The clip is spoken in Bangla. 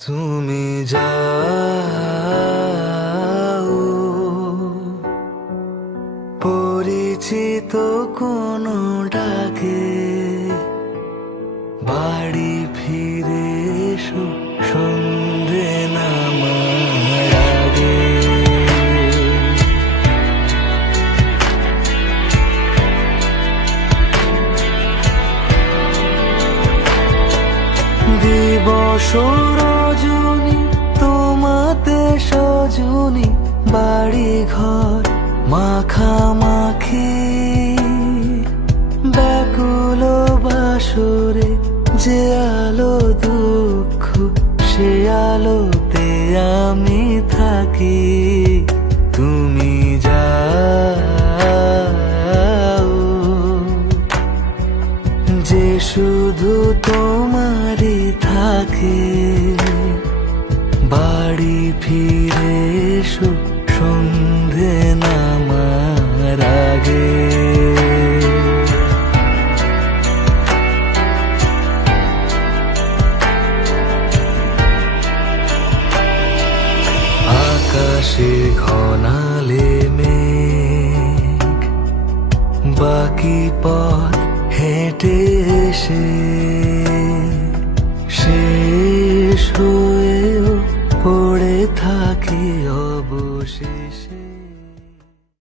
তুমি যাও পরিচিত কোনো ডাকে, বাড়ি ফিরে এসো সন্ধে নামার আগে। দিবস রজনী তোমাতে সজনী, বাড়ি ঘর মাখামাখি, ব্যাকুল বাসরে যে আলো দুঃখ সে আলোতে আমি থাকি। তুমি যাও যে শুধু তোমারই থাকে, বাড়ি ফিরে এসো সন্ধে নামার আগে। আকাশে ঘনালে মেঘ, বাকি পথ হেঁটে এসে